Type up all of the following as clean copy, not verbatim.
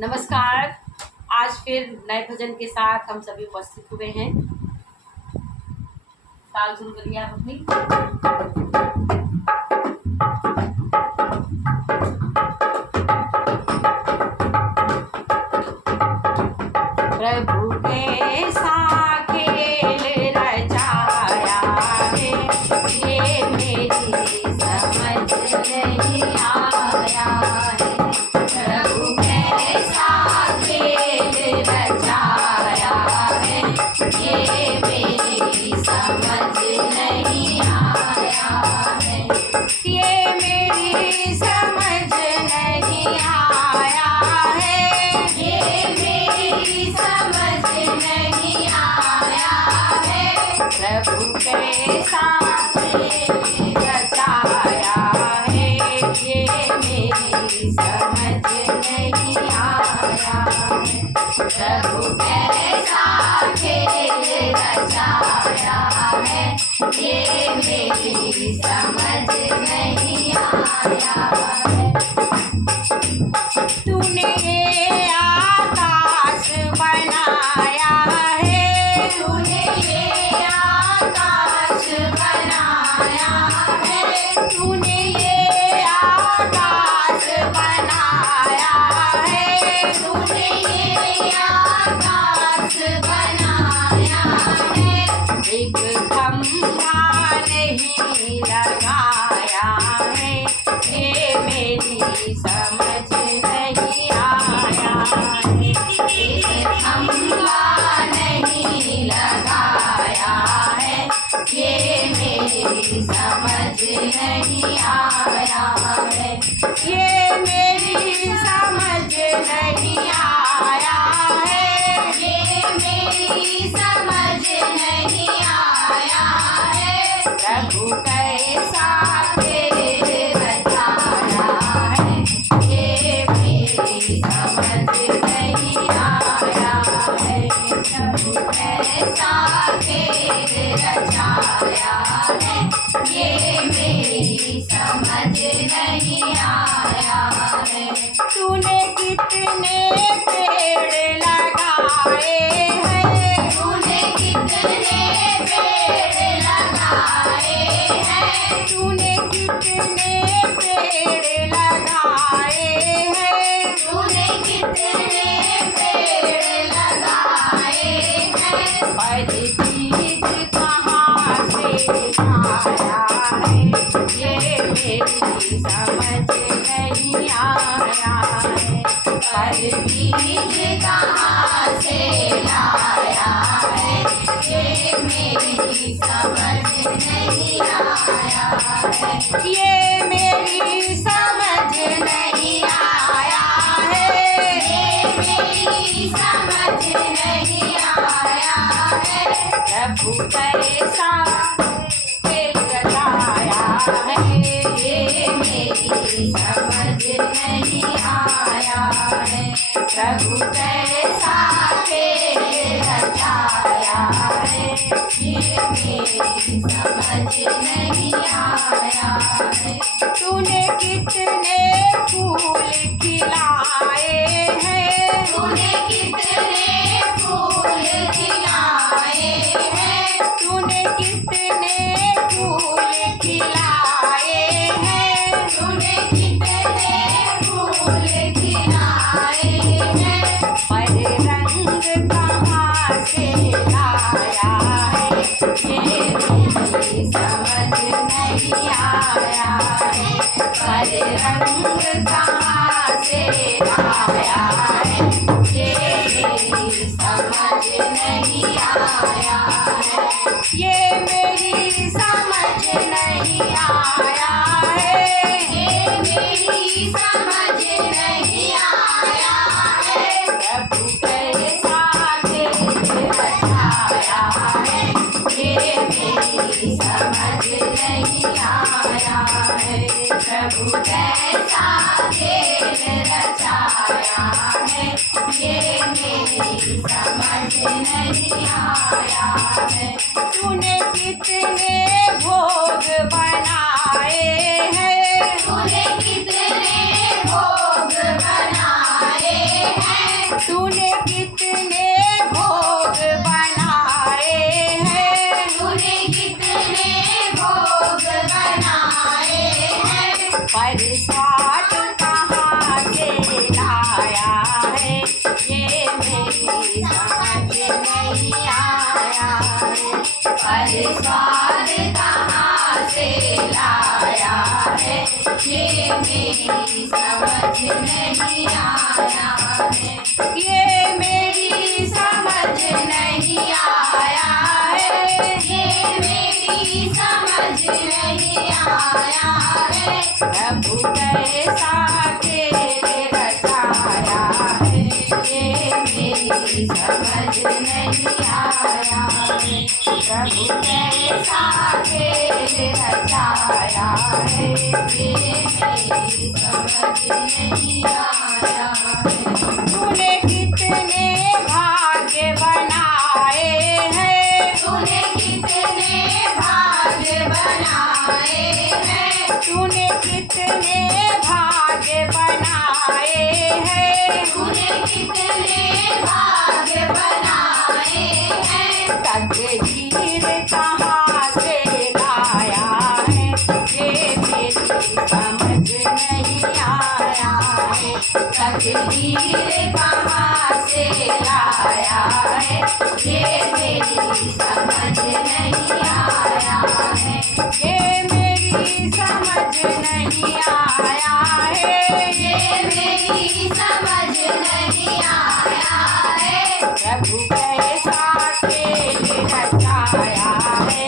नमस्कार। आज फिर नए भजन के साथ हम सभी उपस्थित हुए हैं। ताल सुन करिए आप अपनी। प्रभु कैसा खेल रचाया है, ये मेरी समझ नहीं आया है। प्रभु कैसा खेल रचाया है, ये मेरी समझ नहीं आया है। ये मेरी समझ नहीं आया है, ये मेरी समझ नहीं आया है। प्रभु कैसा खेल रचाया है, ये मेरी समझ नहीं आया है। प्रभु कैसा खेल रचाया है, ये मेरी समझ नहीं आया है। तूने ये आकाश बनाया है, तूने ये आकाश बनाया है, तूने ये आकाश बनाया है, तूने ये आकाश बनाया है। एक खंभा नहीं लगाया है, ये मेरी समझ नहीं आया है। एक खंभा नहीं लगाया है, ये मेरी समझ नहीं आया है। ये मेरी समझ नहीं आया है, ये मेरी समझ नहीं आया है। प्रभु कैसा खेल रचाया है, ये मेरी समझ नहीं आया है। प्रभु कैसा खेल रचाया है, ये मेरी समझ नहीं आया है। तूने कितने पेड़ लगाए हैं, तूने कितने पेड़ लगाए हैं, तूने कितने पेड़ लगाए हैं, तूने कितने पेड़ लगाए हैं। पर बीज कहाँ से आया है, ये मेरी समझ नहीं आया है। पर बीज कहाँ से लाया है, ये मेरी समझ नहीं आया है। ये मेरी समझ नहीं आया है, ये मेरी समझ नहीं आया है। प्रभु कैसा खेल रचाया है, ये मेरी समझ नहीं आया है। प्रभु कैसा खेल रचाया है, ये मेरी समझ नहीं आया है। तूने कितने फूल खिलाए हैं, तूने कितने फूल खिलाए हैं, तूने कितने फूल खिलाए हैं, तूने कितने फूल खिलाए हैं। पर रंग कहाँ से लाया है, ये मेरी समझ नहीं आया है। पर रंग कहाँ से लाया है, ये मेरी समझ नहीं आया है। ये मेरी समझ नहीं आया है, ये मेरी समझ नहीं आया है। प्रभु कैसा खेल रचाया है, ये मेरी समझ नहीं आया है। प्रभु कैसा खेल रचाया है, ये मेरी समझ नहीं आया है। तूने कितने भोग बनाए हैं, तूने कितने भोग बनाए तूने कितने भोग बनाए हैं, तूने कितने भोग बनाए हैं, पर स्वाद कहाँ से लाया है, ये मेरी समझ नहीं आया है। पर स्वाद कहाँ से लाया है, ये मेरी समझ नहीं आया है, ये मेरी समझ नहीं आया है। ये मेरी समझ नहीं आया है, प्रभु कैसा खेल रचाया है, ये मेरी समझ नहीं आया है। प्रभु कैसा खेल रचाया है, ये मेरी समझ नहीं आया है। तूने कितने भाग्य बनाए हैं, तूने कितने भाग्य बनाए हैं, तूने कितने भाग्य बनाए हैं। तूने कितने भाग्य बनाए हैं, तकदीर कहाँ से लाया है, ये मेरी समझ नहीं आया है। तकदीर कहाँ से लाया है, ये मेरी समझ नहीं आया है। ये मेरी समझ नहीं आया है, ये मेरी समझ नहीं आया है, प्रभु कैसा खेल रचाया है,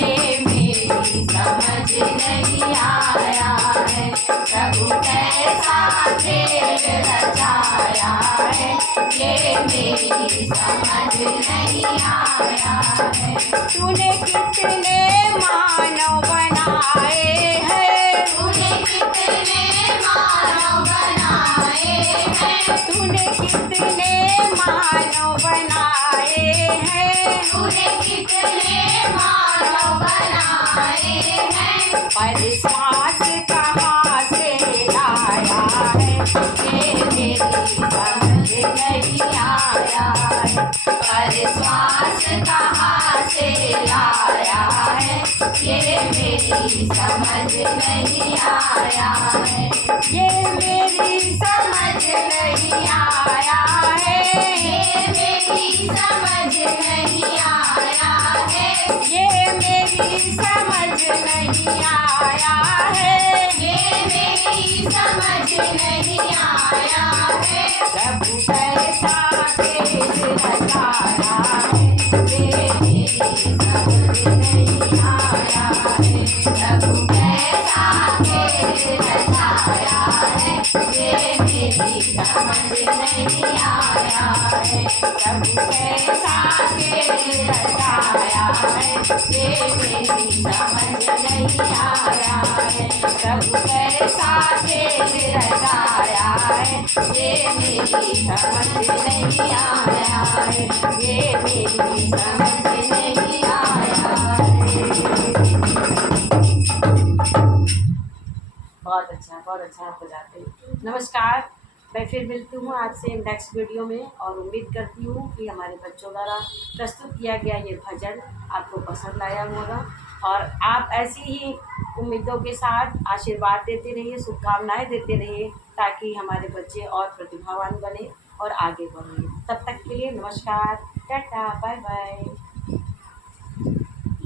ये मेरी समझ नहीं आया है। प्रभु कैसा खेल रचाया है, ये मेरी समझ नहीं आया है। तूने कितने मानव बनाए हैं, तूने कितने मानव बनाए हैं, तूने कितने मानव बनाए हैं। तूने कितने मानव बनाए हैं, पर श्वास कहाँ से लाया है, ये मेरी समझ नहीं आया है। पर श्वास कहाँ से लाया है, ये मेरी समझ नहीं आया है। ये मेरी समझ नहीं आया है, ये मेरी समझ नहीं आया है, ये मेरी समझ नहीं आया है। ये मेरी समझ नहीं आया है, प्रभु कैसा खेल रचाया है, ये मेरी समझ नहीं आया है। प्रभु कैसा खेल रचाया है, ये मेरी समझ नहीं आया है। प्रभु कैसा खेल रचाया है, ये मेरी समझ नहीं आया है। प्रभु कैसा खेल रचाया है, ये मेरी समझ नहीं आया है। ये मेरी समझ नहीं आया है। बहुत अच्छा आप बजाते हैं। नमस्कार, मैं फिर मिलती हूँ आज से नेक्स्ट वीडियो में और उम्मीद करती हूँ कि हमारे बच्चों द्वारा प्रस्तुत किया गया ये भजन आपको पसंद आया होगा और आप ऐसी ही उम्मीदों के साथ आशीर्वाद देते रहिए, शुभकामनाएं देते रहिए ताकि हमारे बच्चे और प्रतिभावान बने और आगे बढ़े। तब तक के लिए नमस्कार, टाटा, बाय बाय।